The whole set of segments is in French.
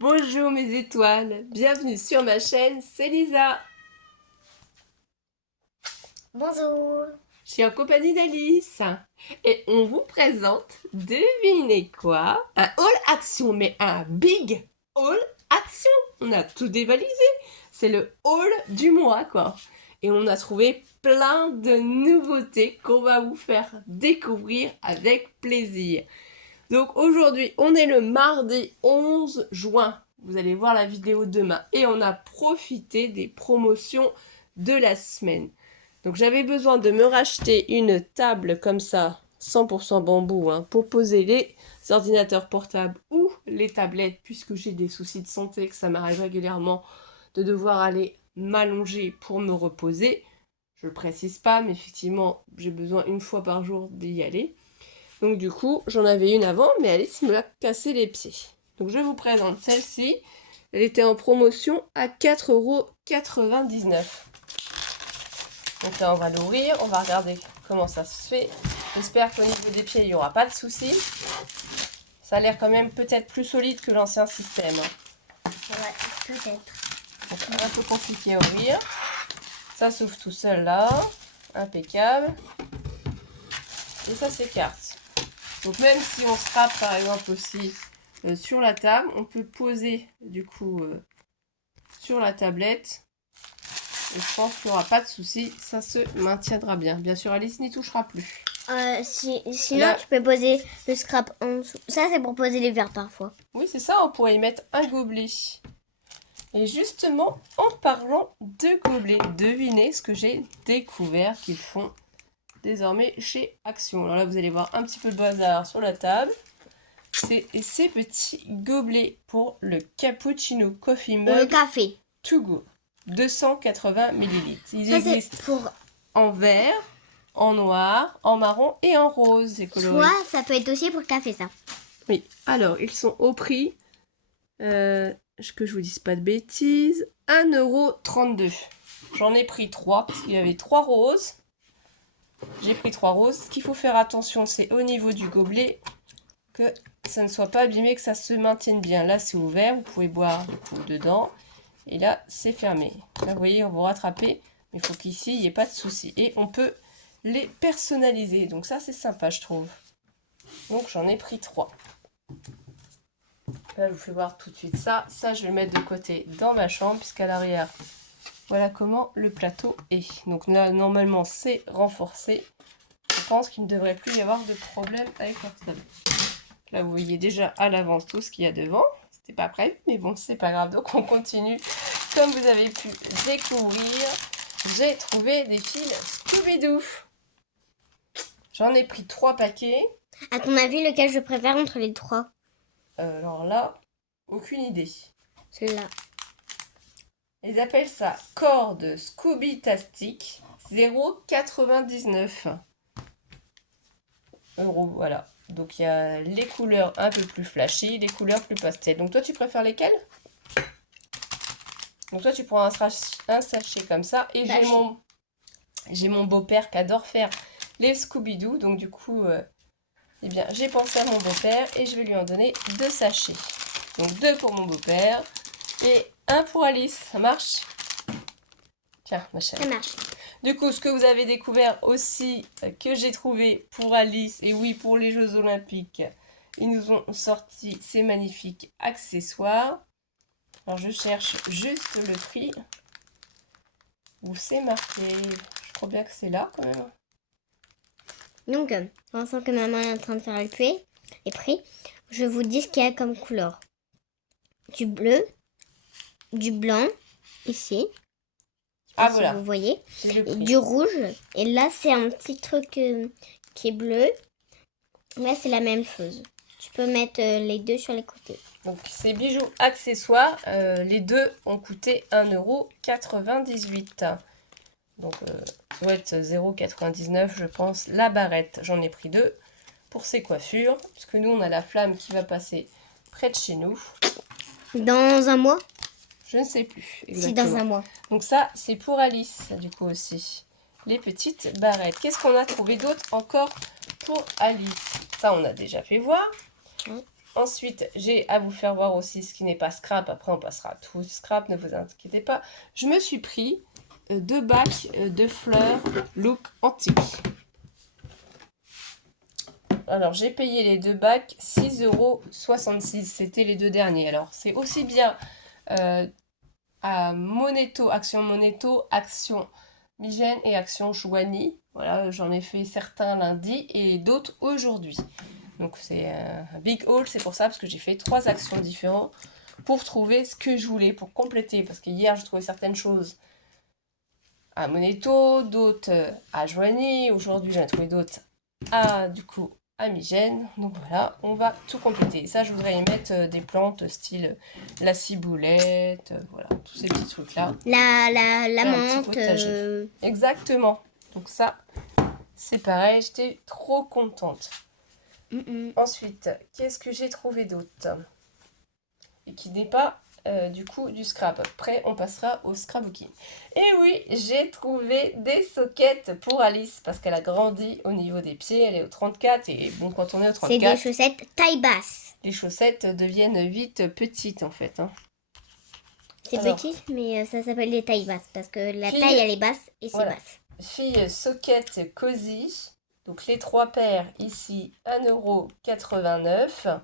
Bonjour mes étoiles, bienvenue sur ma chaîne, c'est Lisa. Bonjour. Je suis en compagnie d'Alice et on vous présente, devinez quoi? Un haul action, mais un big haul action. On a tout dévalisé, c'est le haul du mois quoi. Et on a trouvé plein de nouveautés qu'on va vous faire découvrir avec plaisir. Donc aujourd'hui, on est le mardi 11 juin. Vous allez voir la vidéo demain. Et on a profité des promotions de la semaine. Donc j'avais besoin de me racheter une table comme ça, 100% bambou, pour poser les ordinateurs portables ou les tablettes, puisque j'ai des soucis de santé, que ça m'arrive régulièrement de devoir aller m'allonger pour me reposer. Je le précise pas, mais effectivement, j'ai besoin une fois par jour d'y aller. Donc du coup, j'en avais une avant, mais Alice me l'a cassé les pieds. Donc je vous présente celle-ci. Elle était en promotion à 4,99 €. Donc là, on va l'ouvrir, on va regarder comment ça se fait. J'espère qu'au niveau des pieds, il n'y aura pas de soucis. Ça a l'air quand même peut-être plus solide que l'ancien système. Ouais, peut-être. Donc un peu compliqué à ouvrir. Ça s'ouvre tout seul là. Impeccable. Et ça s'écarte. Donc même si on scrape par exemple aussi sur la table, on peut poser du coup sur la tablette. Et je pense qu'il n'y aura pas de souci, ça se maintiendra bien. Bien sûr, Alice n'y touchera plus. Sinon, Là, tu peux poser le scrap en dessous. Ça, c'est pour poser les verres parfois. oui, c'est ça, on pourrait y mettre un gobelet. Et justement, en parlant de gobelets, devinez ce que j'ai découvert qu'ils font désormais chez Action. Alors là, vous allez voir un petit peu de bazar sur la table. C'est ces petits gobelets pour le cappuccino coffee Ou le mug café. to go. 280 ml. Ils Ça, c'est existent pour. en vert, en noir, en marron et en rose. C'est coloré. Soit, ça peut être aussi pour le café, ça. Oui, alors ils sont au prix, que je vous dise pas de bêtises, 1,32 €. J'en ai pris 3 parce qu'il y avait 3 roses. J'ai pris 3 roses. Ce qu'il faut faire attention, c'est au niveau du gobelet que ça ne soit pas abîmé, que ça se maintienne bien. Là, c'est ouvert, vous pouvez boire du coup dedans. Et là, c'est fermé. Là, vous voyez, on va rattraper. Mais il faut qu'ici, il n'y ait pas de souci. Et on peut les personnaliser. Donc ça, c'est sympa, je trouve. Donc, j'en ai pris 3. Là, je vous fais voir tout de suite ça. Ça, je vais le mettre de côté dans ma chambre, puisqu'à l'arrière, voilà comment le plateau est. Donc là, normalement, c'est renforcé. Je pense qu'il ne devrait plus y avoir de problème avec leur table. Là, vous voyez déjà à l'avance tout ce qu'il y a devant. C'était pas prévu, mais bon, c'est pas grave. Donc, on continue. Comme vous avez pu découvrir, j'ai trouvé des fils Scooby-Doo. J'en ai pris 3 paquets. À ton avis, lequel je préfère entre les trois? Alors là, aucune idée. Celui-là. Ils appellent ça corde Scooby-tastic, 0,99 €. Voilà. Donc il y a les couleurs un peu plus flashy, les couleurs plus pastel. Donc toi, tu préfères lesquelles? Donc toi, tu prends un sachet comme ça. Et j'ai mon beau-père qui adore faire les Scooby-Doo. Donc du coup, eh bien, j'ai pensé à mon beau-père et je vais lui en donner 2 sachets. Donc 2 pour mon beau-père et 1 pour Alice. Ça marche? Tiens, ma chérie. Ça marche. Du coup, ce que vous avez découvert aussi, que j'ai trouvé pour Alice, et oui, pour les Jeux Olympiques, ils nous ont sorti ces magnifiques accessoires. Alors, je cherche juste le prix. Où c'est marqué? Je crois bien que c'est là, quand même. Donc, pensant que maman est en train de faire le prix, je vous dis ce qu'il y a comme couleur. Du bleu, du blanc, ici. Ah, si voilà. vous voyez. C'est le Et prix. du rouge. Et là, c'est un petit truc qui est bleu. Là, c'est la même chose. Tu peux mettre les deux sur les côtés. Donc, ces bijoux accessoires, les deux ont coûté 1,98 €. Donc, ça doit être 0,99 €, je pense. La barrette, j'en ai pris 2 pour ces coiffures. Puisque nous, on a la flamme qui va passer près de chez nous. Dans un mois? Je ne sais plus Si, exactement. dans un mois. Donc ça, c'est pour Alice, du coup aussi. Les petites barrettes. Qu'est-ce qu'on a trouvé d'autre encore pour Alice? Ça, on a déjà fait voir. Oui. Ensuite, j'ai à vous faire voir aussi ce qui n'est pas scrap. Après, on passera à tout scrap, ne vous inquiétez pas. Je me suis pris 2 bacs de fleurs look antique. Alors, j'ai payé les 2 bacs 6,66 €. C'était les 2 derniers. Alors, c'est aussi bien à Moneto, Action Moneto, Action Migène et Action Joigny. Voilà, j'en ai fait certains lundi et d'autres aujourd'hui. Donc c'est un big haul, c'est pour ça, parce que j'ai fait 3 actions différentes pour trouver ce que je voulais, pour compléter. Parce que hier, j'ai trouvé certaines choses à Moneto, d'autres à Joigny. Aujourd'hui, j'en ai trouvé d'autres du coup, à Migène. Donc voilà, on va tout compléter. Ça, je voudrais y mettre des plantes style la ciboulette, voilà, tous ces petits trucs-là. La Faire un petit menthe. potager. Exactement. Donc ça, c'est pareil, j'étais trop contente. Ensuite, qu'est-ce que j'ai trouvé d'autre? Et qui n'est pas du coup du scrap. Après, on passera au scrapbooking. Et oui, j'ai trouvé des sockets pour Alice parce qu'elle a grandi au niveau des pieds. Elle est au 34 et bon, quand on est au 34... C'est des chaussettes taille basse. Les chaussettes deviennent vite petites en fait. Hein. C'est petit, mais ça s'appelle les tailles basses parce que la taille elle est basse et c'est basse. Fille socket Cozy. Donc les 3 paires ici 1,89 €.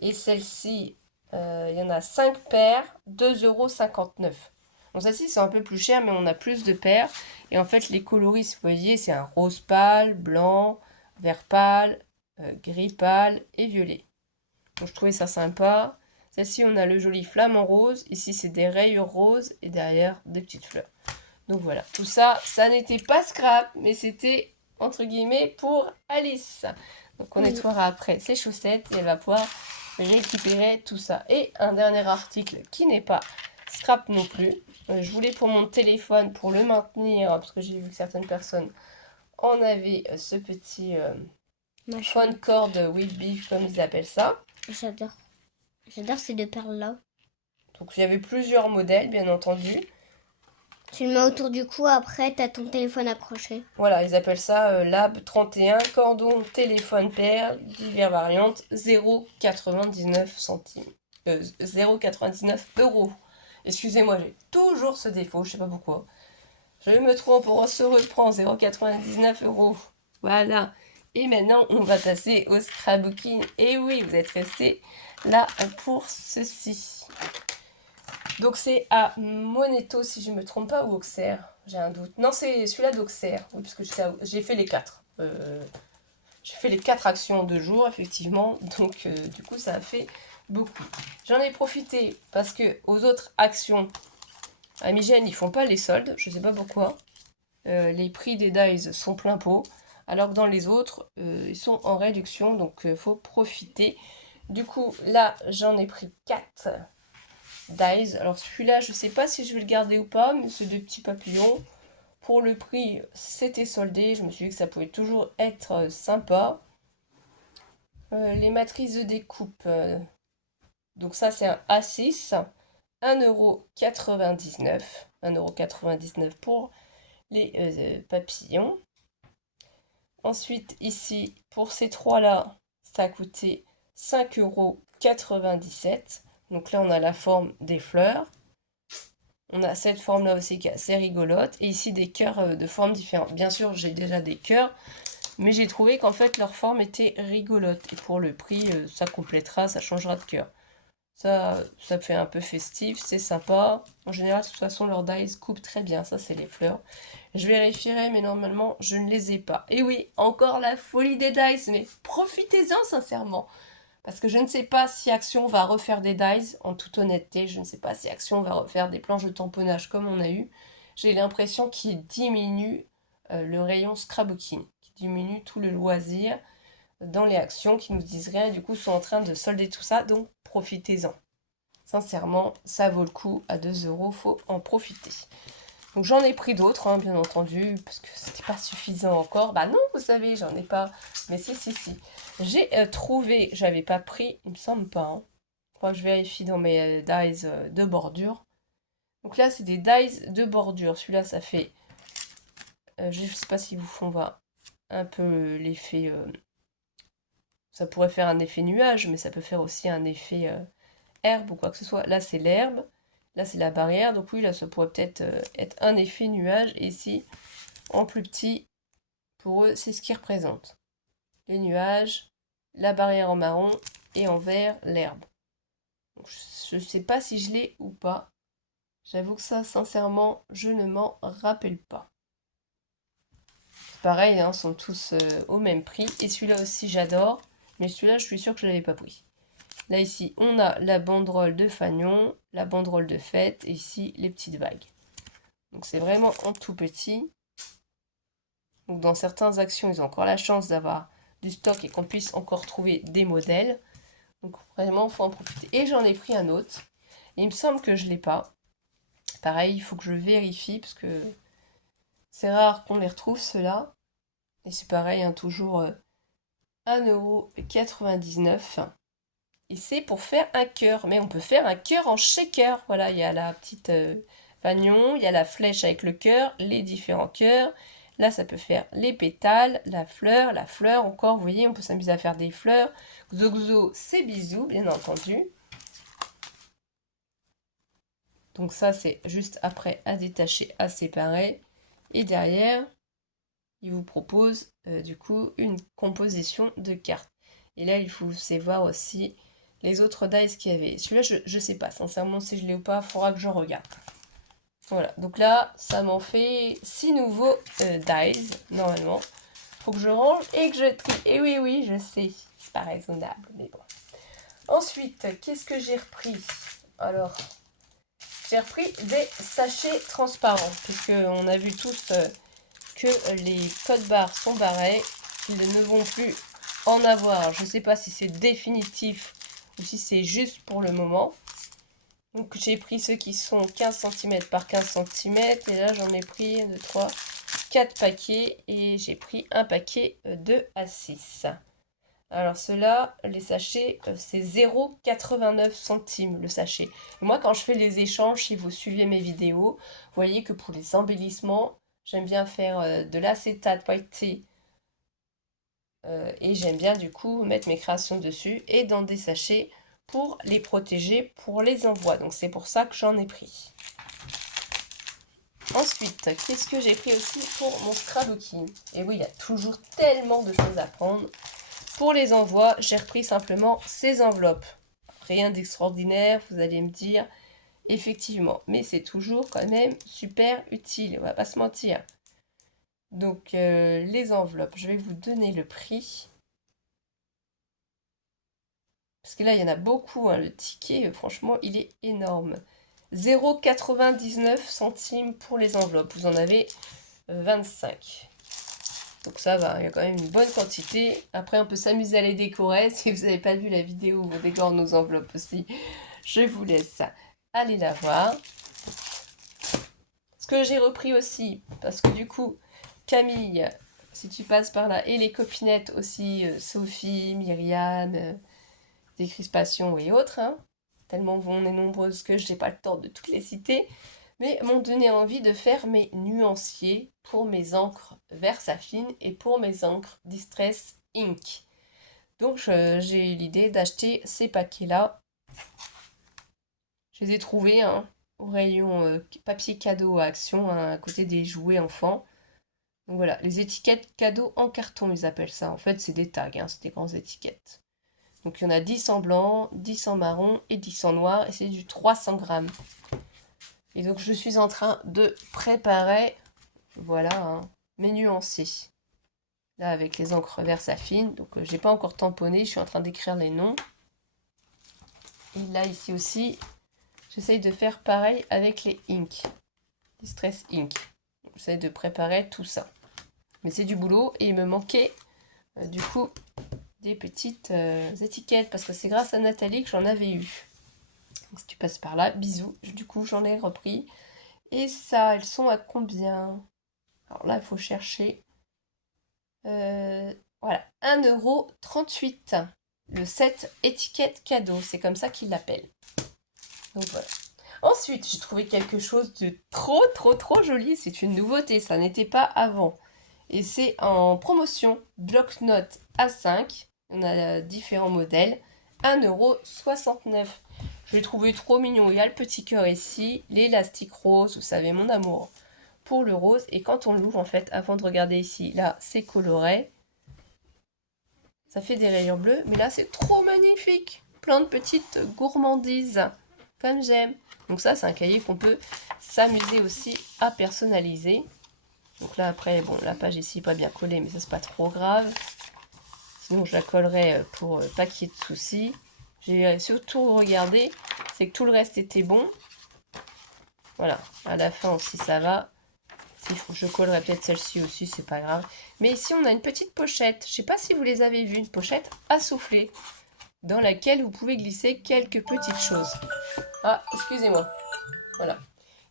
Et celle-ci, il y en a 5 paires, 2,59 €. Bon, celle-ci, c'est un peu plus cher, mais on a plus de paires. Et en fait, les coloris, vous voyez, c'est un rose pâle, blanc, vert pâle, gris pâle et violet. Donc, je trouvais ça sympa. Celle-ci, on a le joli flamant rose. Ici, c'est des rayures roses et derrière, des petites fleurs. Donc voilà, tout ça, ça n'était pas scrap, mais c'était, entre guillemets, pour Alice. Donc on nettoiera après ses chaussettes et elle va pouvoir récupérer tout ça. Et un dernier article qui n'est pas scrap non plus. Je voulais pour mon téléphone, pour le maintenir, parce que j'ai vu que certaines personnes en avaient ce petit phone cord with beef, comme ils appellent ça. J'adore. J'adore ces 2 perles-là. Donc il y avait plusieurs modèles, bien entendu. Tu le mets autour du cou, après t'as ton téléphone accroché. Voilà, ils appellent ça Lab 31, cordon, téléphone paire, diverses variantes, 0,99 centimes. 0,99 €. Excusez-moi, j'ai toujours ce défaut, je sais pas pourquoi. Je me trompe, on se reprend, 0,99 €. Voilà. Et maintenant, on va passer au scrapbooking. Et oui, vous êtes restés là pour ceci. Donc c'est à Moneto, si je ne me trompe pas, ou Auxerre, j'ai un doute. Non, c'est celui-là d'Auxerre, oui, parce que j'ai fait les 4. J'ai fait les 4 actions en 2 jours, effectivement, donc du coup ça a fait beaucoup. J'en ai profité parce que aux autres actions, à Migène, ils font pas les soldes, je sais pas pourquoi. Les prix des dies sont plein pot, alors que dans les autres, ils sont en réduction, donc faut profiter. Du coup, là, j'en ai pris 4. Dies. Alors celui-là, je sais pas si je vais le garder ou pas, mais c'est des petits papillons. Pour le prix, c'était soldé. Je me suis dit que ça pouvait toujours être sympa. Les matrices de découpe. Donc ça, c'est un A6. 1,99 €. 1,99 € pour les papillons. Ensuite, ici, pour ces trois-là, ça a coûté 5,97 €. Donc là, on a la forme des fleurs. On a cette forme-là aussi qui est assez rigolote. Et ici, des cœurs de formes différentes. Bien sûr, j'ai déjà des cœurs. Mais j'ai trouvé qu'en fait, leur forme était rigolote. Et pour le prix, ça complétera, ça changera de cœur. Ça fait un peu festif, c'est sympa. En général, de toute façon, leurs dies coupent très bien. Ça, c'est les fleurs. Je vérifierai, mais normalement, je ne les ai pas. Et oui, encore la folie des dies. Mais profitez-en, sincèrement. Parce que je ne sais pas si Action va refaire des dies, en toute honnêteté. Je ne sais pas si Action va refaire des planches de tamponnage comme on a eu. J'ai l'impression qu'il diminue le rayon scrapbooking, qui diminue tout le loisir dans les actions qui nous disent rien et du coup sont en train de solder tout ça. Donc profitez-en. Sincèrement, ça vaut le coup. À 2 €, faut en profiter. Donc j'en ai pris d'autres, hein, bien entendu, parce que c'était pas suffisant encore. Bah non, vous savez, j'en ai pas. Mais si. J'ai trouvé, j'avais pas pris, il me semble pas. Hein. Faut que je vérifie dans mes dies de bordure. Donc là, c'est des dies de bordure. Celui-là, ça fait, je sais pas si vous font voir un peu l'effet Ça pourrait faire un effet nuage, mais ça peut faire aussi un effet herbe ou quoi que ce soit. Là, c'est l'herbe. Là, c'est la barrière. Donc oui, là, ça pourrait peut-être être un effet nuage. Et ici, en plus petit, pour eux, c'est ce qu'ils représentent. Les nuages, la barrière en marron et en vert, l'herbe. Je ne sais pas si je l'ai ou pas. J'avoue que ça, sincèrement, je ne m'en rappelle pas. Pareil, hein, sont tous au même prix. Et celui-là aussi, j'adore. Mais celui-là, je suis sûre que je ne l'avais pas pris. Là, ici, on a la banderole de fanion, la banderole de fête, et ici, les petites vagues. Donc, c'est vraiment en tout petit. Donc, dans certaines actions, ils ont encore la chance d'avoir du stock et qu'on puisse encore trouver des modèles. Donc, vraiment, il faut en profiter. Et j'en ai pris un autre. Et il me semble que je ne l'ai pas. Pareil, il faut que je vérifie, parce que c'est rare qu'on les retrouve, ceux-là. Et c'est pareil, hein, toujours 1,99 €. Et c'est pour faire un cœur. Mais on peut faire un cœur en shaker. Voilà, il y a la petite fanion, il y a la flèche avec le cœur, les différents cœurs. Là, ça peut faire les pétales, la fleur encore. Vous voyez, on peut s'amuser à faire des fleurs. Xoxo, c'est bisous, bien entendu. Donc ça, c'est juste après à détacher, à séparer. Et derrière, il vous propose du coup une composition de cartes. Et là, il faut voir aussi les autres dice qu'il y avait. Celui-là, je sais pas, sincèrement, si je l'ai ou pas, il faudra que je regarde. Voilà, donc là, ça m'en fait 6 nouveaux dice, normalement. Faut que je range et que je trie. Et oui, oui, je sais, c'est pas raisonnable, mais bon. Ensuite, qu'est-ce que j'ai repris? Alors, j'ai repris des sachets transparents, puisqu'on a vu tous que les codes barres sont barrés, qu'ils ne vont plus en avoir. Je ne sais pas si c'est définitif ou si c'est juste pour le moment. Donc j'ai pris ceux qui sont 15 cm par 15 cm et là j'en ai pris 1, 2, 3, 4 paquets et j'ai pris un paquet de A6. Alors ceux-là, les sachets, c'est 0,89 centimes le sachet. Et moi quand je fais les échanges, si vous suivez mes vidéos, vous voyez que pour les embellissements, j'aime bien faire de l'acétate pailleté et j'aime bien du coup mettre mes créations dessus et dans des sachets pour les protéger pour les envois. Donc c'est pour ça que j'en ai pris. Ensuite, qu'est-ce que j'ai pris aussi pour mon scrapbooking? Et oui, il y a toujours tellement de choses à prendre. Pour les envois, j'ai repris simplement ces enveloppes. Rien d'extraordinaire, vous allez me dire. Effectivement, mais c'est toujours quand même super utile, on va pas se mentir. Donc les enveloppes, je vais vous donner le prix. Parce que là, il y en a beaucoup, hein. Le ticket, franchement, il est énorme. 0,99 centimes pour les enveloppes. Vous en avez 25. Donc ça va, il y a quand même une bonne quantité. Après, on peut s'amuser à les décorer. Si vous n'avez pas vu la vidéo où on décore nos enveloppes aussi, je vous laisse aller la voir. Ce que j'ai repris aussi, parce que du coup, Camille, si tu passes par là, et les copinettes aussi, Sophie, Myriam, des crispations et autres, hein, tellement on est nombreuses que je n'ai pas le temps de toutes les citer, mais m'ont donné envie de faire mes nuanciers pour mes encres Versafine et pour mes encres Distress Ink. Donc j'ai eu l'idée d'acheter ces paquets-là. Je les ai trouvés hein, au rayon papier cadeau à Action, hein, à côté des jouets enfants. Donc voilà, les étiquettes cadeaux en carton, ils appellent ça. En fait, c'est des tags, hein, c'est des grandes étiquettes. Donc il y en a 10 en blanc, 10 en marron et 10 en noir. Et c'est du 300 grammes. Et donc je suis en train de préparer, voilà, hein, mes nuanciers. Là avec les encres Versafine. Donc j'ai pas encore tamponné, je suis en train d'écrire les noms. Et là ici aussi, j'essaye de faire pareil avec les Ink. Distress Ink. J'essaye de préparer tout ça. Mais c'est du boulot et il me manquait du coup des petites étiquettes parce que c'est grâce à Nathalie que j'en avais eu. Donc, si tu passes par là, bisous. Du coup, j'en ai repris. Et ça, elles sont à combien? Alors là, il faut chercher. Voilà, 1,38 €. Le set étiquette cadeau, c'est comme ça qu'ils l'appellent. Donc voilà. Ensuite, j'ai trouvé quelque chose de trop joli. C'est une nouveauté, ça n'était pas avant. Et c'est en promotion, bloc-notes A5. On a différents modèles. 1,69 €. Je l'ai trouvé trop mignon. Il y a le petit cœur ici, l'élastique rose, vous savez, mon amour pour le rose. Et quand on l'ouvre, en fait, avant de regarder ici, là, c'est coloré. Ça fait des rayures bleues, mais là, c'est trop magnifique. Plein de petites gourmandises, comme j'aime. Donc ça, c'est un cahier qu'on peut s'amuser aussi à personnaliser. Donc là, après, bon, la page ici n'est pas bien collée, mais ça, c'est pas trop grave. Sinon, je la collerai pour pas qu'il y ait de soucis. J'ai surtout regardé, c'est que tout le reste était bon. Voilà, à la fin aussi, ça va. Je collerai peut-être celle-ci aussi, c'est pas grave. Mais ici, on a une petite pochette. Je sais pas si vous les avez vues, une pochette à souffler, dans laquelle vous pouvez glisser quelques petites choses. Ah, excusez-moi. Voilà.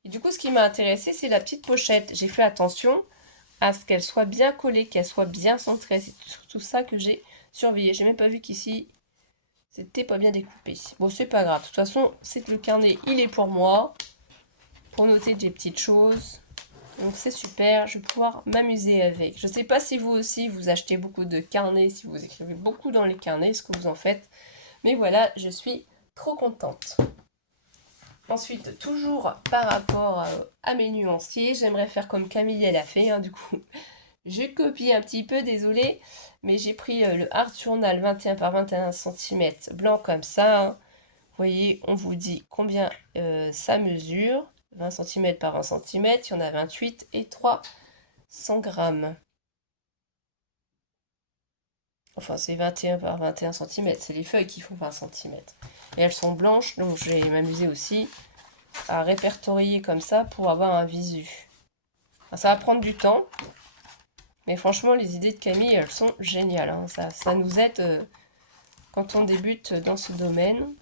Et du coup, ce qui m'a intéressé, c'est la petite pochette. J'ai fait attention à ce qu'elle soit bien collée, qu'elle soit bien centrée. C'est surtout ça que j'ai surveillé. J'ai même pas vu qu'ici, c'était pas bien découpé. Bon, c'est pas grave. De toute façon, c'est le carnet, il est pour moi, pour noter des petites choses. Donc c'est super, je vais pouvoir m'amuser avec. Je ne sais pas si vous aussi, vous achetez beaucoup de carnets, si vous écrivez beaucoup dans les carnets, ce que vous en faites. Mais voilà, je suis trop contente. Ensuite, toujours par rapport à mes nuanciers, j'aimerais faire comme Camille elle a fait. Du coup, j'ai copié un petit peu, désolée. Mais j'ai pris le Art Journal 21 par 21 cm blanc comme ça. Vous voyez, on vous dit combien ça mesure. 20 cm par 20 cm, il y en a 28 et 300 grammes. Enfin, c'est 21 par 21 cm, c'est les feuilles qui font 20 cm. Et elles sont blanches, donc je vais m'amuser aussi à répertorier comme ça pour avoir un visu. Enfin, ça va prendre du temps, mais franchement, les idées de Camille, elles sont géniales. Hein. Ça nous aide quand on débute dans ce domaine.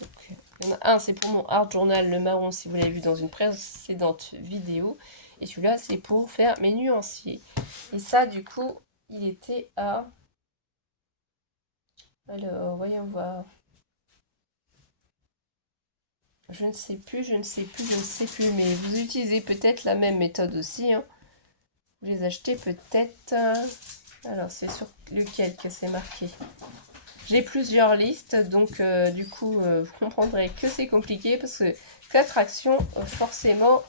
Donc, il y en a un, c'est pour mon Art Journal, le marron, si vous l'avez vu dans une précédente vidéo. Et celui-là, c'est pour faire mes nuanciers. Et ça, du coup, il était à... Alors, voyons voir. Je ne sais plus, mais vous utilisez peut-être la même méthode aussi. Hein. Vous les achetez peut-être... Alors, c'est sur lequel que c'est marqué. J'ai plusieurs listes, donc du coup, vous comprendrez que c'est compliqué parce que 4 actions, forcément,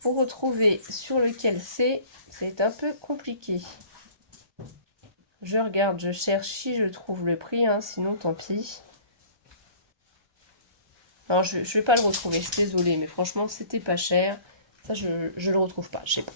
pour retrouver sur lequel c'est un peu compliqué. Je regarde, je cherche si je trouve le prix, hein, sinon tant pis. Alors, je vais pas le retrouver, je suis désolée, mais franchement, c'était pas cher. Ça, je le retrouve pas, je sais pas.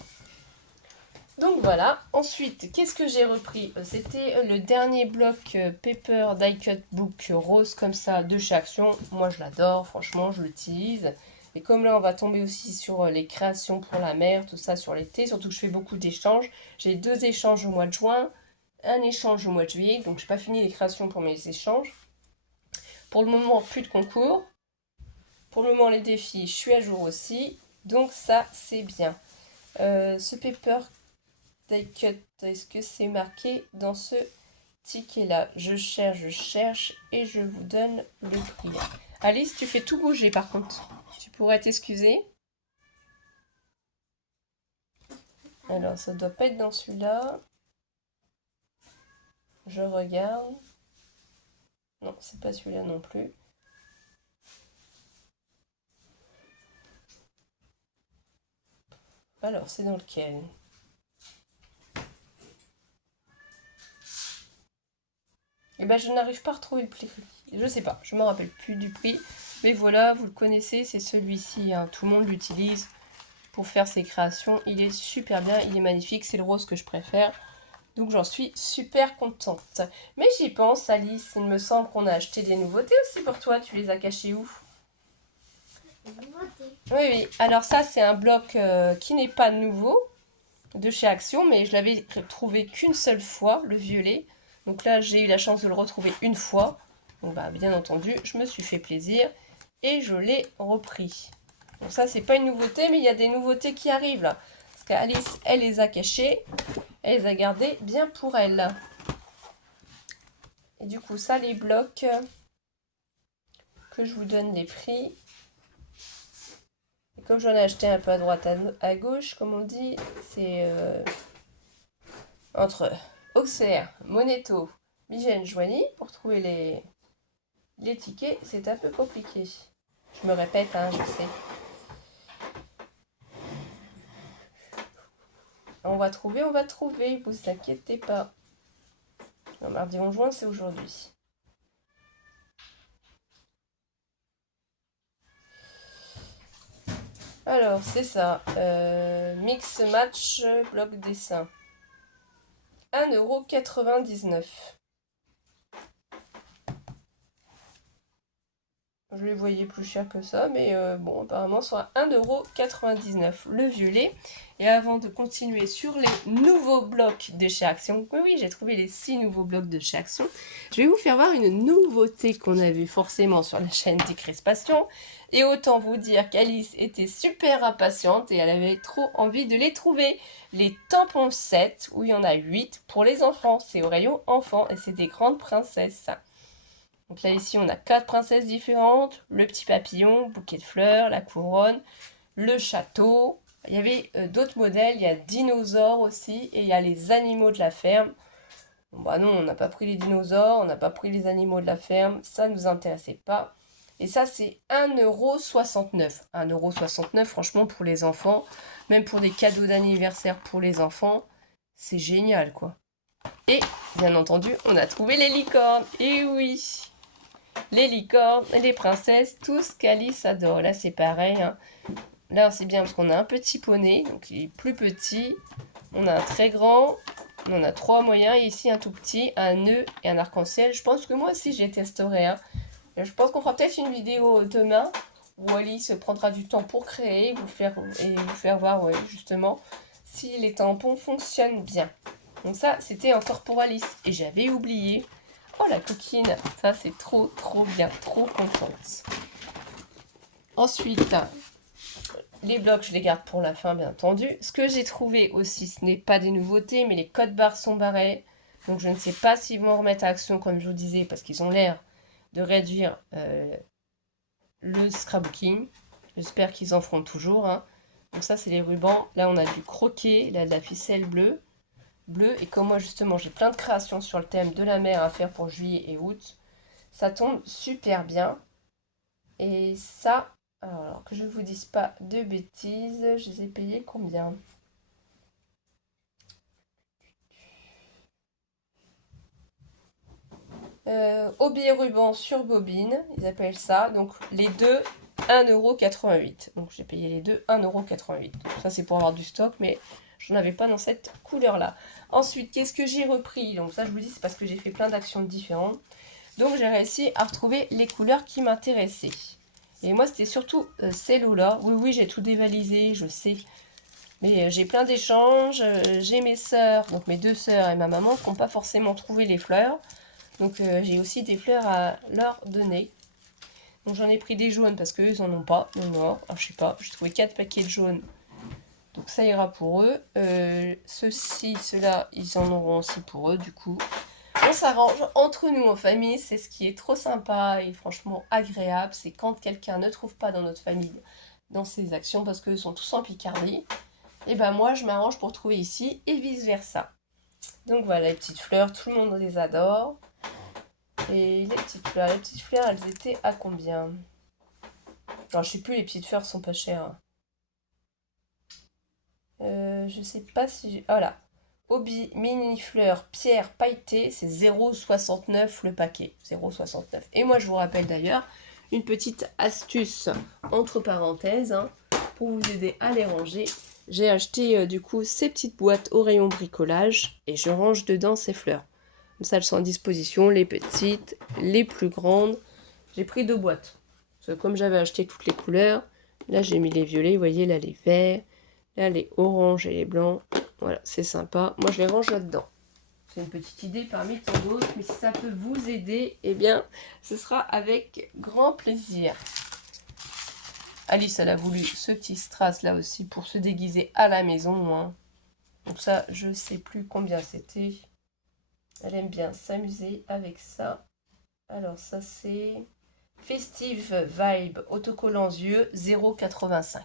Donc voilà, ensuite, qu'est-ce que j'ai repris? C'était le dernier bloc Paper Die Cut Book rose comme ça de chez Action. Moi je l'adore, franchement je l'utilise. Et comme là on va tomber aussi sur les créations pour la mer, tout ça sur l'été, surtout que je fais beaucoup d'échanges. J'ai 2 échanges au mois de juin, un échange au mois de juillet, donc j'ai pas fini les créations pour mes échanges. Pour le moment, plus de concours. Pour le moment, les défis, je suis à jour aussi. Donc ça, c'est bien. Ce paper Die Cut, est-ce que c'est marqué dans ce ticket-là? Je cherche et je vous donne le prix. Alice, tu fais tout bouger par contre. Tu pourrais t'excuser. Alors, ça doit pas être dans celui-là. Je regarde. Non, c'est pas celui-là non plus. Alors, c'est dans lequel? Eh ben, je n'arrive pas à retrouver le prix. Je sais pas, je me rappelle plus du prix. Mais voilà, vous le connaissez, c'est celui-ci. Hein. Tout le monde l'utilise pour faire ses créations. Il est super bien, il est magnifique. C'est le rose que je préfère. Donc j'en suis super contente. Mais j'y pense, Alice, il me semble qu'on a acheté des nouveautés aussi pour toi. Tu les as cachées où? Oui. Alors ça, c'est un bloc qui n'est pas nouveau de chez Action, mais je l'avais trouvé qu'une seule fois, le violet. Donc là, j'ai eu la chance de le retrouver une fois. Donc bah, bien entendu, je me suis fait plaisir et je l'ai repris. Donc ça, c'est pas une nouveauté, mais il y a des nouveautés qui arrivent là. Parce qu'Alice, elle les a cachées, elle les a gardées bien pour elle. Et du coup, ça, les blocs, que je vous donne les prix. Et comme j'en ai acheté un peu à droite, à gauche, comme on dit, c'est entre Auxerre, Moneto, Migène, Joigny. Pour trouver les tickets, c'est un peu compliqué. Je me répète, hein, je sais. On va trouver, vous inquiétez pas. Non, mardi 11 juin, c'est aujourd'hui. Alors, c'est ça. Mix match bloc dessin. 1,99 €. Je les voyais plus cher que ça, mais bon, apparemment, soit 1,99 € le violet. Et avant de continuer sur les nouveaux blocs de chez Action, oui, j'ai trouvé les 6 nouveaux blocs de chez Action. Je vais vous faire voir une nouveauté qu'on a vue forcément sur la chaîne Décrispation. Et autant vous dire qu'Alice était super impatiente et elle avait trop envie de les trouver. Les tampons 7, où il y en a 8 pour les enfants. C'est au rayon enfants et c'est des grandes princesses. Donc là, ici, on a 4 princesses différentes. Le petit papillon, bouquet de fleurs, la couronne, le château. Il y avait d'autres modèles. Il y a dinosaures aussi. Et il y a les animaux de la ferme. Bon, bah non, on n'a pas pris les dinosaures. On n'a pas pris les animaux de la ferme. Ça ne nous intéressait pas. Et ça, c'est 1,69 €. 1,69 €, franchement, pour les enfants. Même pour des cadeaux d'anniversaire pour les enfants. C'est génial, quoi. Et, bien entendu, on a trouvé les licornes. Et oui, les licornes, les princesses, tout ce qu'Alice adore. Là, c'est pareil. Hein. Là, c'est bien parce qu'on a un petit poney, donc il est plus petit. On a un très grand. On en a 3 moyens. Et ici, un tout petit, un nœud et un arc-en-ciel. Je pense que moi aussi, j'ai testeré. Hein. Je pense qu'on fera peut-être une vidéo demain où Alice prendra du temps pour créer et vous faire voir, ouais, justement, si les tampons fonctionnent bien. Donc ça, c'était encore pour Alice. Et j'avais oublié. Oh, la coquine, ça c'est trop bien, trop contente. Ensuite, les blocs, je les garde pour la fin, bien entendu. Ce que j'ai trouvé aussi, ce n'est pas des nouveautés, mais les codes barres sont barrés. Donc je ne sais pas s'ils vont remettre à action, comme je vous disais, parce qu'ils ont l'air de réduire le scrapbooking. J'espère qu'ils en feront toujours. Hein. Donc ça, c'est les rubans. Là, on a du croquet, là, de la ficelle bleue. Et comme moi justement j'ai plein de créations sur le thème de la mer à faire pour juillet et août, ça tombe super bien. Et ça, alors que je ne vous dise pas de bêtises, je les ai payés combien? Hobby ruban sur bobine, ils appellent ça. Donc les deux, 1,88 €. Donc j'ai payé les deux 1,88 €. Ça c'est pour avoir du stock, mais je n'en avais pas dans cette couleur-là. Ensuite, qu'est-ce que j'ai repris? Donc ça, je vous dis, c'est parce que j'ai fait plein d'actions différentes. Donc j'ai réussi à retrouver les couleurs qui m'intéressaient. Et moi, c'était surtout celles-là. Oui, j'ai tout dévalisé, je sais. Mais j'ai plein d'échanges. J'ai mes sœurs, donc mes 2 sœurs et ma maman, qui n'ont pas forcément trouvé les fleurs. Donc j'ai aussi des fleurs à leur donner. Donc j'en ai pris des jaunes parce qu'eux, ils n'en ont pas. Non, alors, je sais pas, j'ai trouvé 4 paquets de jaunes. Donc ça ira pour eux. Ceux-là, ils en auront aussi pour eux, du coup. On s'arrange entre nous en famille, c'est ce qui est trop sympa et franchement agréable. C'est quand quelqu'un ne trouve pas dans notre famille dans ses actions parce qu'eux sont tous en Picardie. Et ben moi, je m'arrange pour trouver ici et vice-versa. Donc voilà, les petites fleurs, tout le monde les adore. Et les petites fleurs, elles étaient à combien? Alors, je sais plus, les petites fleurs sont pas chères. Je sais pas si j'ai... Voilà. Hobby, mini fleurs, pierre pailletée, c'est 0,69 le paquet. 0,69. Et moi, je vous rappelle d'ailleurs une petite astuce entre parenthèses hein, pour vous aider à les ranger. J'ai acheté du coup ces petites boîtes au rayon bricolage et je range dedans ces fleurs. Comme ça, elles sont à disposition, les petites, les plus grandes. J'ai pris 2 boîtes. Parce que comme j'avais acheté toutes les couleurs, là j'ai mis les violets, vous voyez, là les verts, là les oranges et les blancs. Voilà, c'est sympa. Moi, je les range là-dedans. C'est une petite idée parmi tant d'autres, mais si ça peut vous aider, eh bien, ce sera avec grand plaisir. Alice, elle a voulu ce petit strass là aussi pour se déguiser à la maison. Hein. Donc ça, je sais plus combien c'était. Elle aime bien s'amuser avec ça. Alors ça, c'est Festive Vibe autocollant yeux 0,85.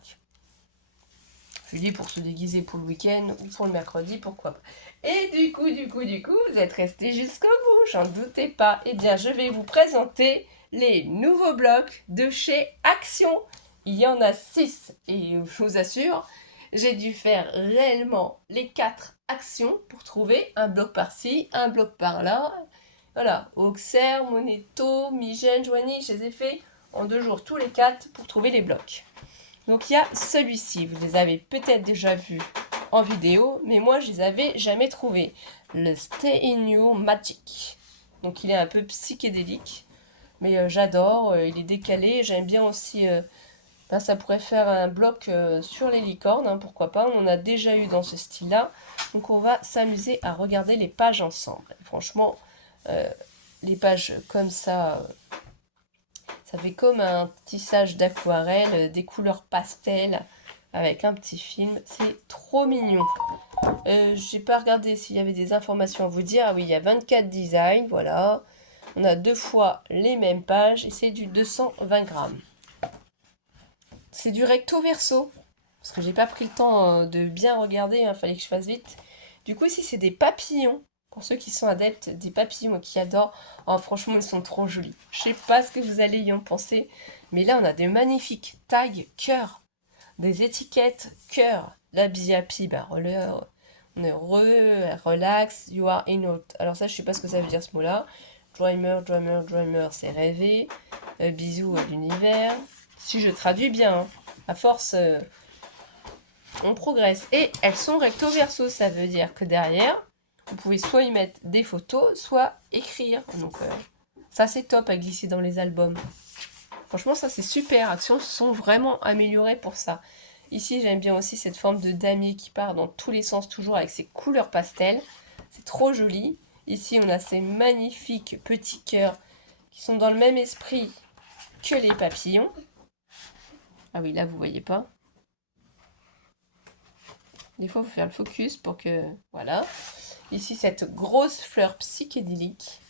Je lui dis pour se déguiser pour le week-end ou pour le mercredi, pourquoi pas. Et du coup, vous êtes restés jusqu'au bout, j'en doutais pas. Eh bien, je vais vous présenter les nouveaux blocs de chez Action. Il y en a 6 et je vous assure, j'ai dû faire réellement les 4 actions pour trouver un bloc par-ci, un bloc par-là. Voilà, Auxerre, Moneto, Migène, Joigny, je les ai fait en 2 jours tous les 4 pour trouver les blocs. Donc il y a celui-ci, vous les avez peut-être déjà vus en vidéo, mais moi je les avais jamais trouvés. Le Stay in You Magic. Donc il est un peu psychédélique, mais j'adore, il est décalé. J'aime bien aussi, ça pourrait faire un bloc sur les licornes, hein, pourquoi pas. On en a déjà eu dans ce style-là. Donc on va s'amuser à regarder les pages ensemble. Franchement, les pages comme ça fait comme un tissage d'aquarelle, des couleurs pastel avec un petit film. C'est trop mignon. J'ai pas regardé s'il y avait des informations à vous dire. Ah oui, il y a 24 designs, voilà. On a 2 fois les mêmes pages et c'est du 220 grammes. C'est du recto verso. Parce que j'ai pas pris le temps de bien regarder, il fallait que je fasse vite. Du coup, ici, c'est des papillons. Pour ceux qui sont adeptes des papillons et qui adorent, oh, franchement, ils sont trop jolis. Je sais pas ce que vous allez y en penser, mais là, on a des magnifiques tags cœur, des étiquettes cœur. La Happy, bah, on est heureux, relax, you are in out. Alors ça, je sais pas ce que ça veut dire ce mot-là. Dreamer, c'est rêver. Bisous à l'univers. Si je traduis bien, hein. À force, on progresse. Et elles sont recto verso, ça veut dire que derrière, vous pouvez soit y mettre des photos, soit écrire. Donc ça c'est top à glisser dans les albums. Franchement ça c'est super. Action se sont vraiment améliorés pour ça. Ici j'aime bien aussi cette forme de damier qui part dans tous les sens toujours avec ses couleurs pastel. C'est trop joli. Ici on a ces magnifiques petits cœurs qui sont dans le même esprit que les papillons. Ah oui là vous voyez pas. Des fois, il faut faire le focus pour que... Voilà. Ici, cette grosse fleur psychédélique.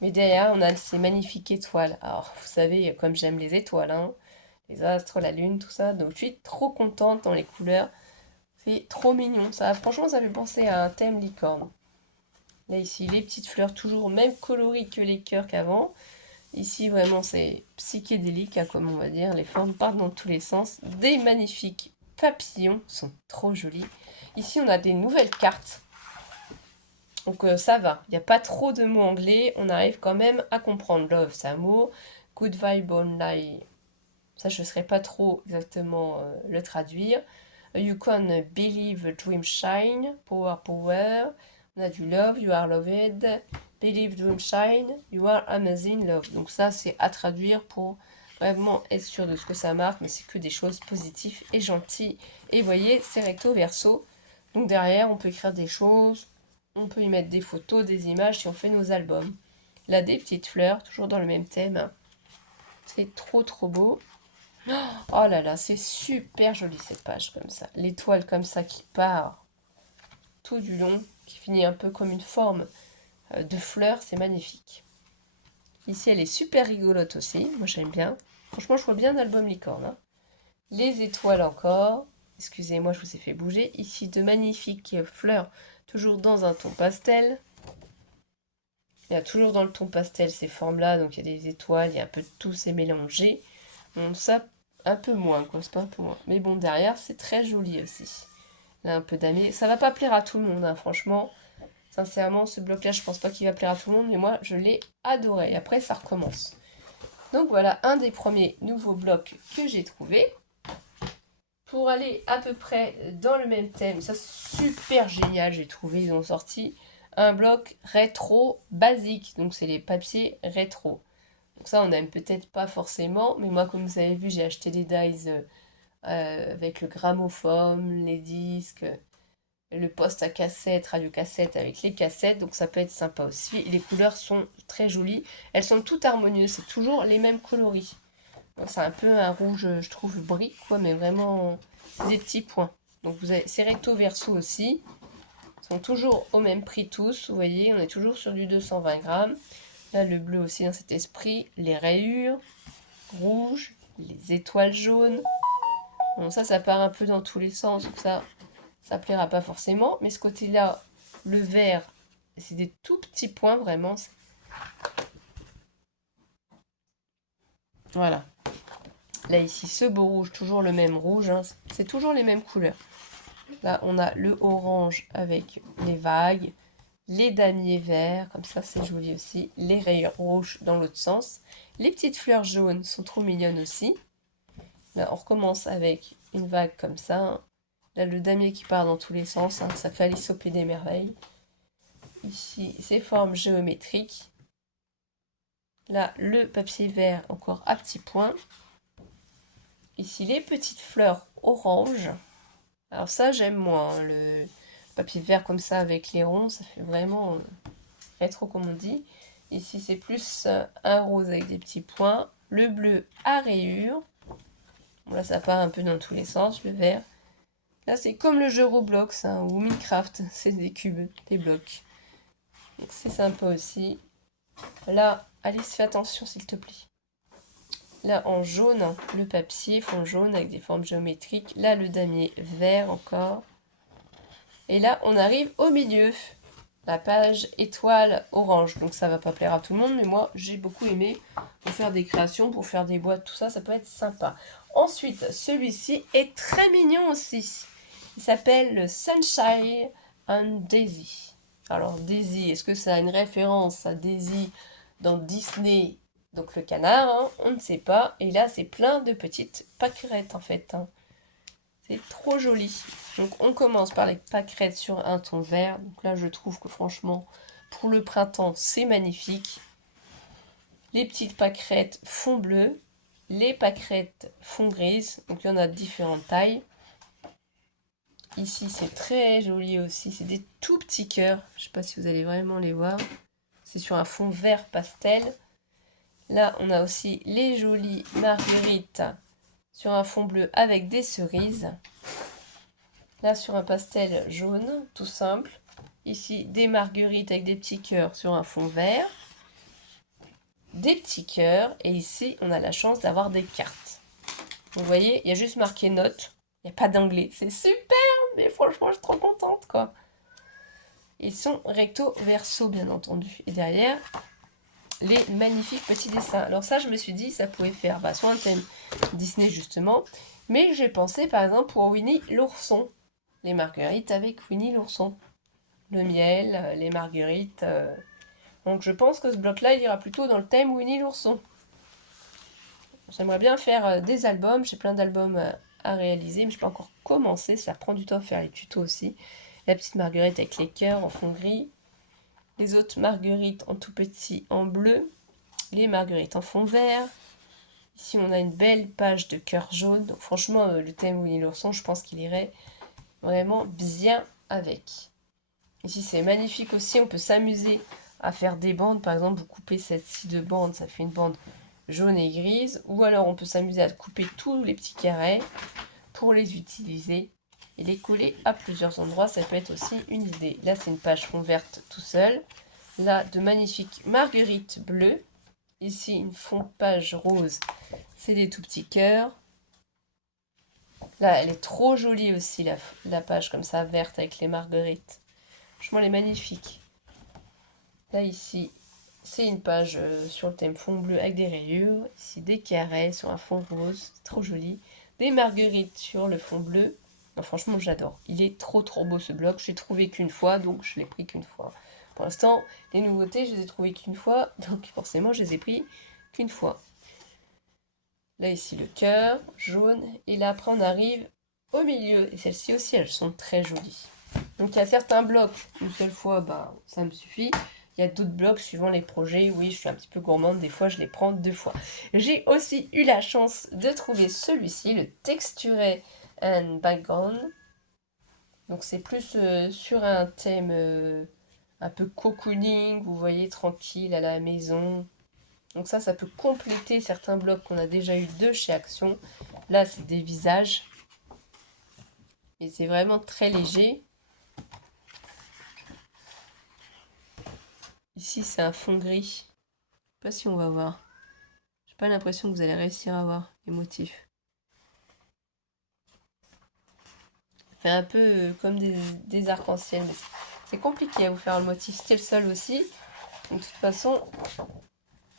Mais derrière, on a ces magnifiques étoiles. Alors, vous savez, comme j'aime les étoiles, hein, les astres, la lune, tout ça. Donc, je suis trop contente dans les couleurs. C'est trop mignon. Ça, franchement, ça fait penser à un thème licorne. Là, ici, les petites fleurs, toujours même coloris que les cœurs qu'avant. Ici, vraiment, c'est psychédélique, hein, comme on va dire. Les formes partent dans tous les sens. Des magnifiques papillons sont trop jolis. Ici, on a des nouvelles cartes. Donc, ça va. Il n'y a pas trop de mots anglais. On arrive quand même à comprendre. Love, c'est un mot. Good vibe online. Ça, je ne saurais pas trop exactement le traduire. You can believe, dream, shine. Power, power. On a du love, you are loved. Believe, dream, shine. You are amazing, love. Donc ça, c'est à traduire pour vraiment être sûr de ce que ça marque, mais c'est que des choses positives et gentilles. Et vous voyez, c'est recto verso. Donc derrière, on peut écrire des choses, on peut y mettre des photos, des images si on fait nos albums. Là, des petites fleurs, toujours dans le même thème. C'est trop trop beau. Oh là là, c'est super joli cette page comme ça. L'étoile comme ça qui part tout du long, qui finit un peu comme une forme de fleur, c'est magnifique. Ici, elle est super rigolote aussi, moi j'aime bien. Franchement, je vois bien l'album licorne. Hein. Les étoiles encore. Excusez-moi, je vous ai fait bouger. Ici, de magnifiques fleurs, toujours dans un ton pastel. Il y a toujours dans le ton pastel ces formes-là, donc il y a des étoiles, il y a un peu de tout, c'est mélangé. Bon, ça, un peu moins, quoi, c'est pas un peu moins. Mais bon, derrière, c'est très joli aussi. Là, un peu damier. Ça va pas plaire à tout le monde, hein, franchement. Sincèrement, ce bloc-là, je pense pas qu'il va plaire à tout le monde, mais moi, je l'ai adoré. Et après, ça recommence. Donc voilà, un des premiers nouveaux blocs que j'ai trouvé. Pour aller à peu près dans le même thème, ça c'est super génial, j'ai trouvé, ils ont sorti un bloc rétro basique. Donc c'est les papiers rétro. Donc ça, on n'aime peut-être pas forcément, mais moi, comme vous avez vu, j'ai acheté des dies avec le gramophone, les disques, le poste à cassette, radio-cassette avec les cassettes, donc ça peut être sympa aussi. Et les couleurs sont très jolies, elles sont toutes harmonieuses, c'est toujours les mêmes coloris. C'est un peu un rouge, je trouve, brique, quoi, mais vraiment des petits points. Donc vous avez ces recto verso aussi, ils sont toujours au même prix tous, vous voyez, on est toujours sur du 220 grammes. Là, le bleu aussi dans cet esprit, les rayures rouges, les étoiles jaunes. Bon, ça part un peu dans tous les sens, donc ça plaira pas forcément. Mais ce côté-là, le vert, c'est des tout petits points, vraiment. Voilà. Là, ici, ce beau rouge, toujours le même rouge, hein, c'est toujours les mêmes couleurs. Là, on a le orange avec les vagues, les damiers verts, comme ça, c'est joli aussi. Les rayures rouges dans l'autre sens. Les petites fleurs jaunes sont trop mignonnes aussi. Là, on recommence avec une vague comme ça, hein. Là, le damier qui part dans tous les sens, hein, ça fait Alice au Pays des Merveilles. Ici, ces formes géométriques. Là, le papier vert encore à petits points. Ici, les petites fleurs orange. Alors ça, j'aime moins, hein, le papier vert comme ça avec les ronds, ça fait vraiment rétro comme on dit. Ici, c'est plus un rose avec des petits points. Le bleu à rayures. Bon, là, ça part un peu dans tous les sens, le vert. Là, c'est comme le jeu Roblox, hein, ou Minecraft, c'est des cubes, des blocs. Donc c'est sympa aussi. Là, Alice, fais attention s'il te plaît. Là, en jaune, le papier, fond jaune avec des formes géométriques. Là, le damier vert encore. Et là, on arrive au milieu. La page étoile orange. Donc ça va pas plaire à tout le monde, mais moi, j'ai beaucoup aimé pour faire des créations, pour faire des boîtes, tout ça, ça peut être sympa. Ensuite, celui-ci est très mignon aussi. Il s'appelle le Sunshine and Daisy. Alors, Daisy, est-ce que ça a une référence à Daisy dans Disney? Donc le canard, hein, on ne sait pas. Et là, c'est plein de petites pâquerettes en fait, hein. C'est trop joli. Donc on commence par les pâquerettes sur un ton vert. Donc là, je trouve que franchement, pour le printemps, c'est magnifique. Les petites pâquerettes fond bleu. Les pâquerettes fond grise. Donc il y en a de différentes tailles. Ici, c'est très joli aussi. C'est des tout petits cœurs. Je ne sais pas si vous allez vraiment les voir. C'est sur un fond vert pastel. Là, on a aussi les jolies marguerites sur un fond bleu avec des cerises. Là, sur un pastel jaune, tout simple. Ici, des marguerites avec des petits cœurs sur un fond vert. Des petits cœurs. Et ici, on a la chance d'avoir des cartes. Vous voyez, il y a juste marqué notes. Il n'y a pas d'anglais. C'est super, mais franchement, je suis trop contente, quoi. Ils sont recto verso, bien entendu. Et derrière, les magnifiques petits dessins. Alors ça, je me suis dit, ça pouvait faire soit un thème Disney, justement. Mais j'ai pensé, par exemple, pour Winnie l'ourson. Les marguerites avec Winnie l'ourson. Le miel, les marguerites. Donc je pense que ce bloc-là, il ira plutôt dans le thème Winnie l'ourson. J'aimerais bien faire des albums. J'ai plein d'albums à réaliser, mais je peux encore commencer. Ça prend du temps à faire les tutos aussi. La petite marguerite avec les cœurs en fond gris. Les autres marguerites en tout petit en bleu. Les marguerites en fond vert. Ici, on a une belle page de cœur jaune. Donc franchement, le thème Winnie l'ourson, je pense qu'il irait vraiment bien avec. Ici, c'est magnifique aussi. On peut s'amuser à faire des bandes. Par exemple, vous coupez celle-ci de bande, ça fait une bande jaune et grise. Ou alors, on peut s'amuser à couper tous les petits carrés pour les utiliser et les coller à plusieurs endroits. Ça peut être aussi une idée. Là, c'est une page fond verte tout seul. Là, de magnifiques marguerites bleues. Ici, une fond page rose. C'est des tout petits cœurs. Là, elle est trop jolie aussi, la page comme ça, verte avec les marguerites. Franchement, elle est magnifique. Là, ici, c'est une page sur le thème fond bleu avec des rayures. Ici, des carrés sur un fond rose. C'est trop joli. Des marguerites sur le fond bleu. Non, franchement, j'adore. Il est trop beau ce bloc. Je l'ai trouvé qu'une fois, donc je l'ai pris qu'une fois. Pour l'instant, les nouveautés, je les ai trouvées qu'une fois. Donc forcément, je les ai pris qu'une fois. Là, ici, le cœur jaune. Et là, après, on arrive au milieu. Et celles-ci aussi, elles sont très jolies. Donc, il y a certains blocs, une seule fois, ça me suffit. Il y a d'autres blocs suivant les projets. Oui, je suis un petit peu gourmande. Des fois, je les prends 2 fois. J'ai aussi eu la chance de trouver celui-ci, le Texture and Background. Donc, c'est plus sur un thème un peu cocooning. Vous voyez, tranquille à la maison. Donc ça peut compléter certains blocs qu'on a déjà eu de chez Action. Là, c'est des visages. Et c'est vraiment très léger. Ici, c'est un fond gris. Je sais pas si on va voir. J'ai pas l'impression que vous allez réussir à voir les motifs. fait un peu comme des arcs-en-ciel, mais c'est compliqué à vous faire le motif. C'était le seul aussi. Donc, de toute façon,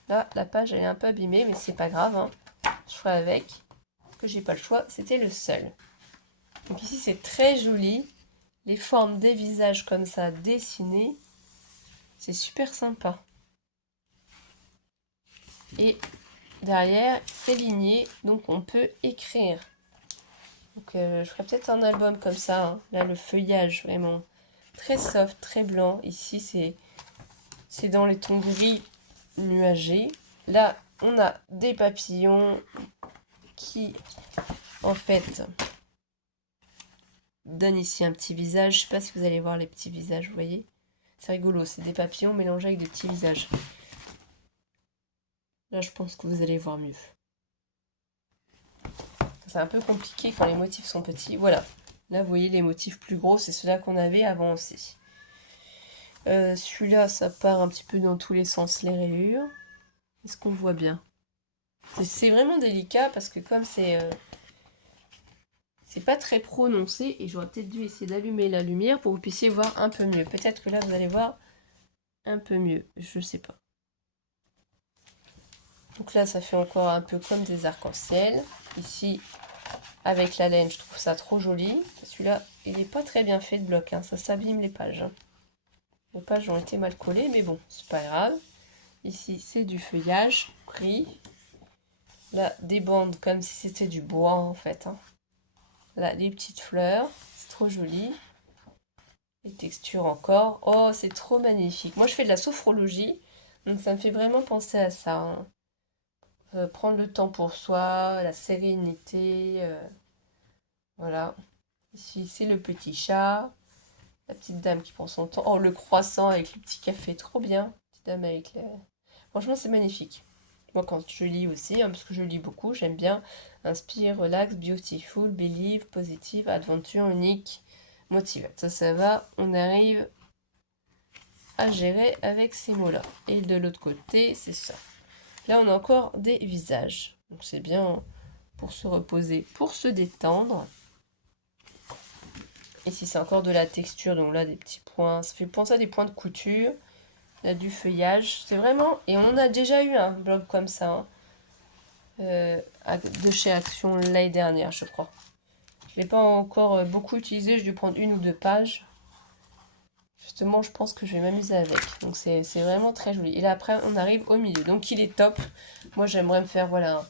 là, la page elle est un peu abîmée, mais c'est pas grave, hein. Je ferai avec, que j'ai pas le choix, c'était le seul. Donc ici, c'est très joli. Les formes des visages comme ça dessinés, c'est super sympa. Et derrière, c'est ligné, donc on peut écrire. Donc je ferai peut-être un album comme ça, hein. Là, le feuillage, vraiment très soft, très blanc. Ici, c'est dans les tons gris nuagés. Là, on a des papillons qui, en fait, donnent ici un petit visage. Je sais pas si vous allez voir les petits visages, vous voyez. C'est rigolo, c'est des papillons mélangés avec des petits visages. Là, je pense que vous allez voir mieux. C'est un peu compliqué quand les motifs sont petits. Voilà. Là, vous voyez les motifs plus gros, c'est ceux-là qu'on avait avant aussi. Celui-là, ça part un petit peu dans tous les sens, les rayures. Est-ce qu'on voit bien? C'est vraiment délicat parce que comme c'est pas très prononcé, et j'aurais peut-être dû essayer d'allumer la lumière pour que vous puissiez voir un peu mieux. Peut-être que là, vous allez voir un peu mieux. Je sais pas. Donc là, ça fait encore un peu comme des arcs-en-ciel. Ici, avec la laine, je trouve ça trop joli. Celui-là, il n'est pas très bien fait de bloc, hein. Ça s'abîme les pages, hein. Les pages ont été mal collées, mais bon, c'est pas grave. Ici, c'est du feuillage gris. Là, des bandes comme si c'était du bois, en fait, hein. Là, les petites fleurs, c'est trop joli. Les textures encore. Oh, c'est trop magnifique. Moi, je fais de la sophrologie, donc ça me fait vraiment penser à ça, hein. Prendre le temps pour soi, la sérénité. Voilà. Ici, c'est le petit chat. La petite dame qui prend son temps. Oh, le croissant avec le petit café, trop bien. Petite dame avec les... Franchement, c'est magnifique. Moi, quand je lis aussi, hein, parce que je lis beaucoup, j'aime bien Inspire, Relax, Beautiful, Believe, Positive, Adventure, Unique, Motivate. Ça va. On arrive à gérer avec ces mots-là. Et de l'autre côté, c'est ça. Là, on a encore des visages. Donc, c'est bien pour se reposer, pour se détendre. Ici, c'est encore de la texture, donc là, des petits points. Ça fait penser à des points de couture. Là, du feuillage. C'est vraiment... Et on a déjà eu un blog comme ça, hein, de chez Action l'année dernière, je crois. Je ne l'ai pas encore beaucoup utilisé. J'ai dû prendre 1 ou 2 pages. Justement, je pense que je vais m'amuser avec. Donc, c'est vraiment très joli. Et là, après, on arrive au milieu. Donc, il est top. Moi, j'aimerais me faire, voilà,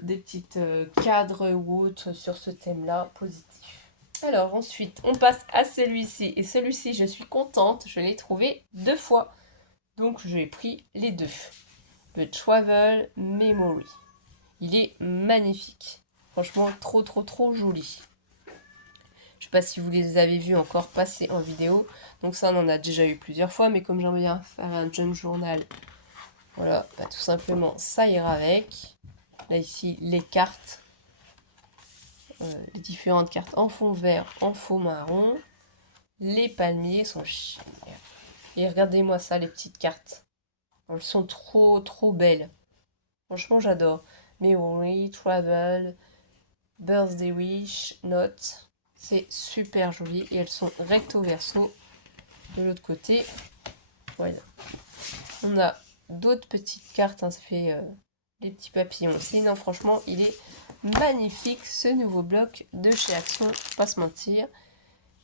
des petites cadres ou autres sur ce thème-là, positif. Alors ensuite, on passe à celui-ci. Et celui-ci, je suis contente, je l'ai trouvé 2 fois. Donc j'ai pris les 2. Le Travel Memory. Il est magnifique. Franchement, trop trop trop joli. Je sais pas si vous les avez vus encore passer en vidéo. Donc ça, on en a déjà eu plusieurs fois. Mais comme j'aimerais bien faire un junk journal, voilà, bah, tout simplement, ça ira avec. Là, ici, les cartes. Les différentes cartes en fond vert, en fond marron. Les palmiers sont chiants. Et regardez-moi ça, les petites cartes. Elles sont trop, trop belles. Franchement, j'adore. Memory, Travel, Birthday Wish, Note. C'est super joli. Et elles sont recto verso de l'autre côté. Voilà. On a d'autres petites cartes, hein. Ça fait les petits papillons aussi. Non, franchement, il est magnifique ce nouveau bloc de chez Action. Pas se mentir.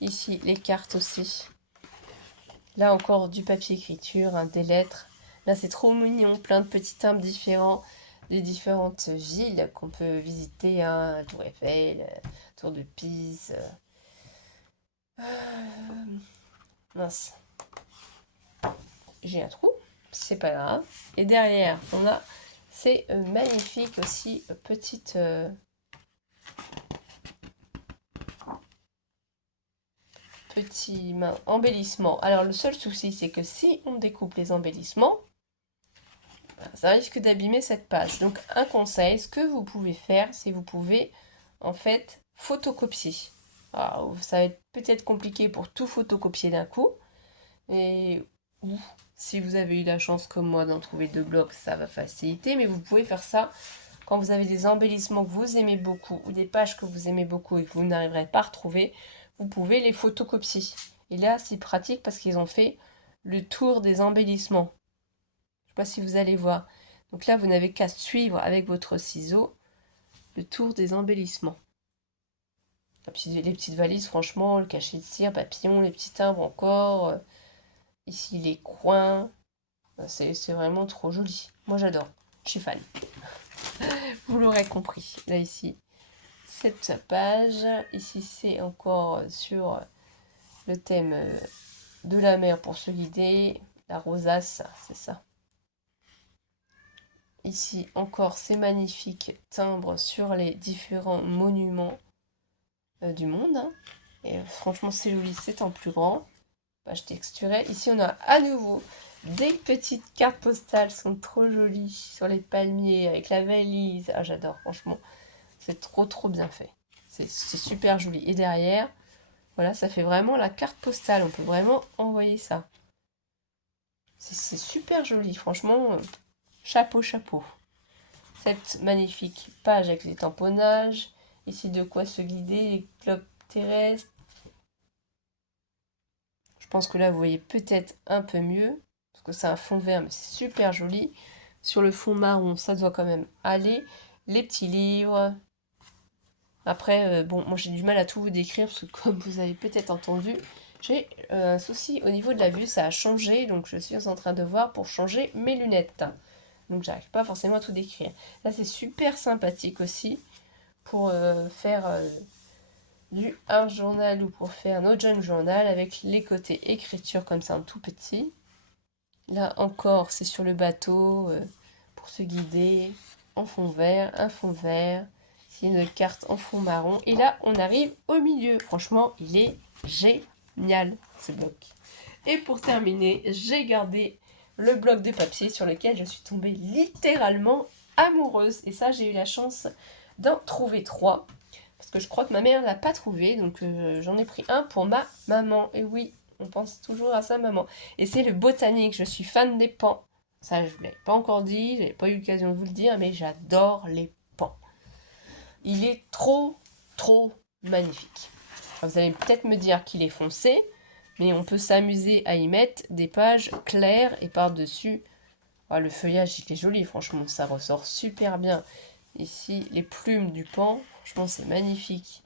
Ici, les cartes aussi. Là encore, du papier écriture, hein, des lettres. Là, c'est trop mignon, plein de petits timbres différents des différentes villes qu'on peut visiter, hein, Tour Eiffel, Tour de Pise. Mince. J'ai un trou, c'est pas grave. Et derrière, on a ces magnifiques aussi petites... petits embellissements. Alors, le seul souci, c'est que si on découpe les embellissements, ça risque d'abîmer cette page. Donc un conseil, ce que vous pouvez faire, c'est vous pouvez en fait photocopier. Alors, ça va être peut-être compliqué pour tout photocopier d'un coup. Et si vous avez eu la chance comme moi d'en trouver 2 blocs, ça va faciliter. Mais vous pouvez faire ça quand vous avez des embellissements que vous aimez beaucoup ou des pages que vous aimez beaucoup et que vous n'arriverez pas à retrouver, vous pouvez les photocopier. Et là, c'est pratique parce qu'ils ont fait le tour des embellissements. Je ne sais pas si vous allez voir. Donc là, vous n'avez qu'à suivre avec votre ciseau le tour des embellissements. Les petites valises, franchement, le cachet de cire, papillon, les petits timbres encore. Ici, les coins. C'est vraiment trop joli. Moi, j'adore. Je suis fan. Vous l'aurez compris. Là, ici, cette page. Ici, c'est encore sur le thème de la mer pour se guider. La rosace, c'est ça. Ici, encore ces magnifiques timbres sur les différents monuments du monde. Hein. Et franchement, c'est joli. C'est en plus grand. Page texturée. Ici, on a à nouveau des petites cartes postales, sont trop jolies, sur les palmiers, avec la valise. Ah, j'adore, franchement. C'est trop bien fait. C'est super joli. Et derrière, voilà, ça fait vraiment la carte postale. On peut vraiment envoyer ça. C'est super joli, franchement. Chapeau. Cette magnifique page avec les tamponnages. Ici, de quoi se guider, les globes terrestres. Je pense que là, vous voyez peut-être un peu mieux. Parce que c'est un fond vert, mais c'est super joli. Sur le fond marron, ça doit quand même aller. Les petits livres. Après, bon, moi j'ai du mal à tout vous décrire. Parce que comme vous avez peut-être entendu, j'ai un souci au niveau de la vue. Ça a changé. Donc je suis en train de voir pour changer mes lunettes. Donc j'arrive pas forcément à tout décrire. Là, c'est super sympathique aussi. Pour faire du un journal ou pour faire un autre junk journal avec les côtés écriture comme ça en tout petit. Là encore, c'est sur le bateau pour se guider en fond vert, un fond vert. C'est une carte en fond marron. Et là, on arrive au milieu. Franchement, il est génial ce bloc. Et pour terminer, j'ai gardé le bloc de papier sur lequel je suis tombée littéralement amoureuse. Et ça, j'ai eu la chance d'en trouver 3. Parce que je crois que ma mère ne l'a pas trouvé. Donc j'en ai pris un pour ma maman. Et oui, on pense toujours à sa maman. Et c'est le botanique. Je suis fan des pans. Ça, je ne vous l'avais pas encore dit. Je n'avais pas eu l'occasion de vous le dire. Mais j'adore les pans. Il est trop magnifique. Alors, vous allez peut-être me dire qu'il est foncé. Mais on peut s'amuser à y mettre des pages claires. Et par-dessus, le feuillage, il est joli. Franchement, ça ressort super bien. Ici, les plumes du pan, franchement, c'est magnifique.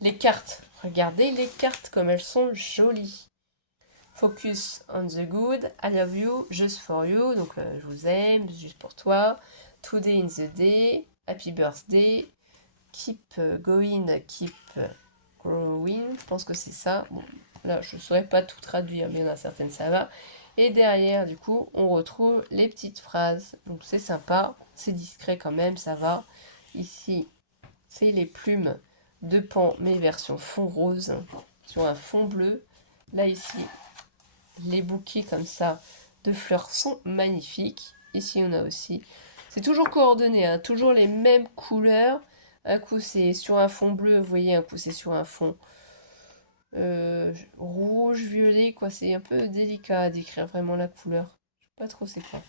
Les cartes, regardez les cartes comme elles sont jolies. Focus on the good, I love you, just for you, donc je vous aime, juste pour toi. Today in the day, happy birthday, keep going, keep growing, je pense que c'est ça. Bon, là, je ne saurais pas tout traduire, mais il y en a certaines, ça va. Et derrière, du coup, on retrouve les petites phrases. Donc c'est sympa, c'est discret quand même, ça va. Ici, c'est les plumes de pan, mais version fond rose, sur un fond bleu. Là, ici, les bouquets comme ça de fleurs sont magnifiques. Ici, on a aussi... C'est toujours coordonné, hein, toujours les mêmes couleurs. Un coup, c'est sur un fond bleu, vous voyez, un coup, c'est sur un fond... rouge, violet, quoi, c'est un peu délicat à décrire vraiment la couleur. Je sais pas trop c'est quoi.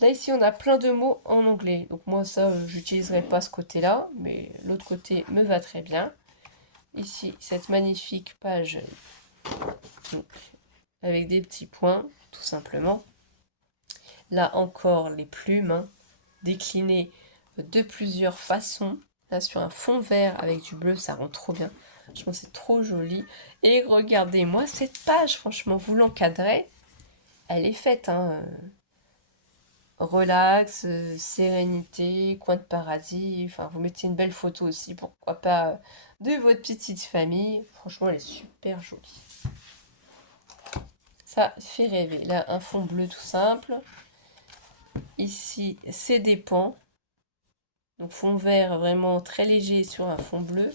Là, ici, on a plein de mots en anglais. Donc moi, ça, j'utiliserai pas ce côté-là, mais l'autre côté me va très bien. Ici, cette magnifique page donc, avec des petits points, tout simplement. Là encore, les plumes, hein, déclinées de plusieurs façons. Là, sur un fond vert avec du bleu, ça rend trop bien. Franchement, c'est trop joli. Et regardez-moi cette page, franchement, vous l'encadrez. Elle est faite, hein. Relax, sérénité, coin de paradis. Enfin, vous mettez une belle photo aussi, pourquoi pas, de votre petite famille. Franchement, elle est super jolie. Ça fait rêver. Là, un fond bleu tout simple. Ici, c'est des pans. Donc, fond vert vraiment très léger sur un fond bleu.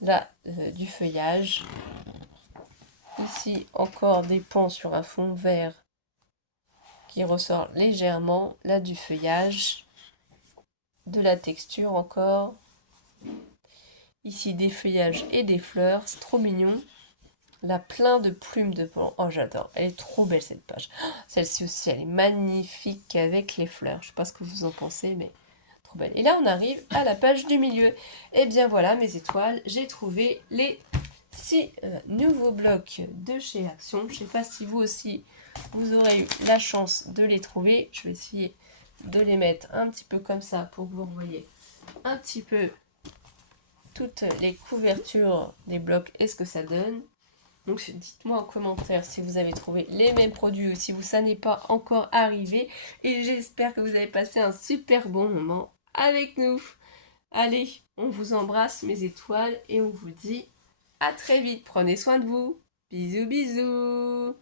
Là, du feuillage. Ici, encore des pans sur un fond vert qui ressort légèrement. Là, du feuillage. De la texture encore. Ici, des feuillages et des fleurs. C'est trop mignon. Là, plein de plumes de pan. Oh, j'adore. Elle est trop belle, cette page. Celle-ci aussi, elle est magnifique avec les fleurs. Je sais pas ce que vous en pensez, mais belle. Et là, on arrive à la page du milieu. Et bien voilà, mes étoiles, j'ai trouvé les 6 nouveaux blocs de chez Action. Je ne sais pas si vous aussi, vous aurez eu la chance de les trouver. Je vais essayer de les mettre un petit peu comme ça pour que vous voyez un petit peu toutes les couvertures des blocs et ce que ça donne. Donc dites-moi en commentaire si vous avez trouvé les mêmes produits ou si ça n'est pas encore arrivé. Et j'espère que vous avez passé un super bon moment avec nous. Allez, on vous embrasse mes étoiles et on vous dit à très vite. Prenez soin de vous. Bisous bisous.